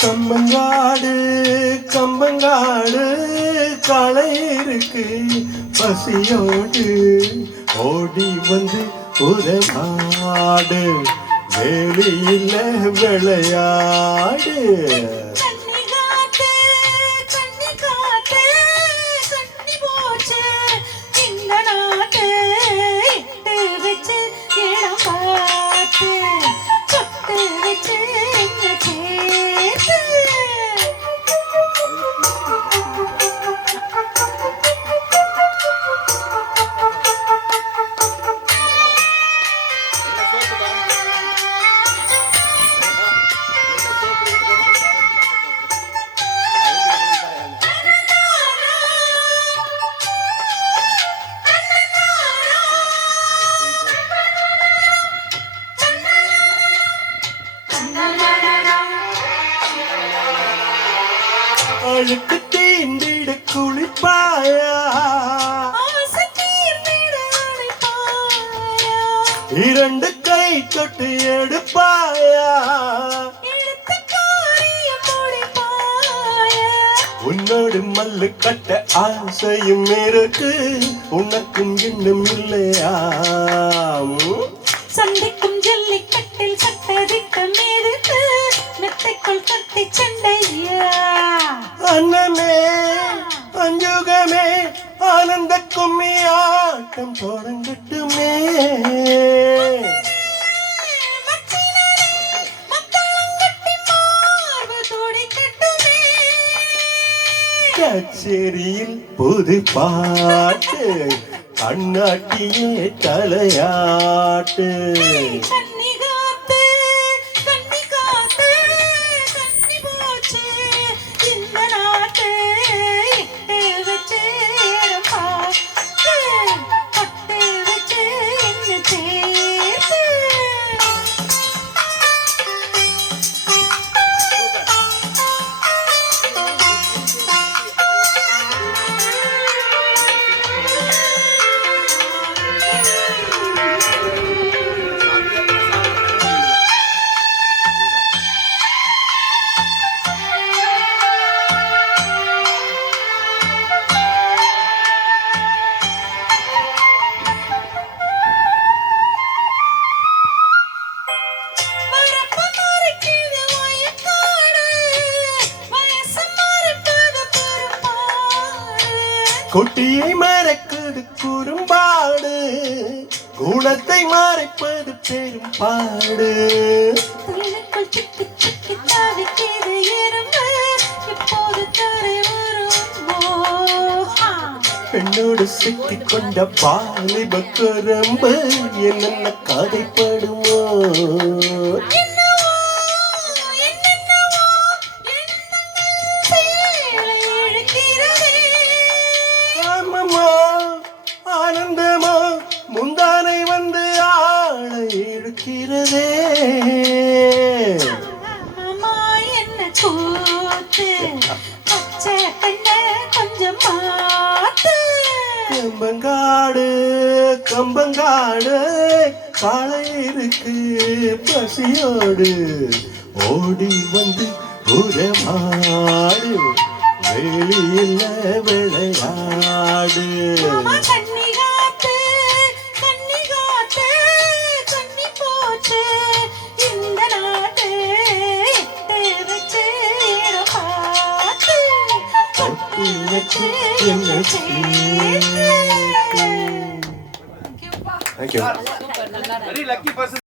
கம்பங்காடு கம்பங்காடு களை இருக்கு பசியோடு ஓடி வந்து உறவாடு வேலியில விளையாடு அழுக்கு தீண்டிட குளிப்பாயா இரண்டு கை தொட்டு எடுப்பாயா உன்னோடு மல்லு கட்ட ஆசையும் இருக்கு உனக்கும் இன்னும் இல்லையா சந்திக்கும் ஜல்லிக்கட்டில் சட்டதிட்டம் இருக்கு மெத்தைக்குள் கட்டி சண்டையா அன்னமே அஞ்சுகமே ஆனந்த கும்மி ஆட்டம் தொடங்கட்டுமே கச்சேரியில் புது பாட்டு கண்ணாட்டியே தலையாட்டு கொட்டியை மறைக்குது குறும்பாடு குணத்தை மறைப்பது பெரும்பாடு பெண்ணோடு சிக்கிக் கொண்ட பாலிப கரம்பு என்னென்ன கதைப்படுமோ ஆனந்தமோ முந்தானை வந்து ஆள இழுக்கிறதே என்ன கூத்து பச்சை கண்ண கொஞ்சம் மாத்து கம்பங்காடு கம்பங்காடு காளை இருக்கு பசியோடு ஓடி வந்து உறவாடு வெளியில விளையாடு Thank you. Very lucky person.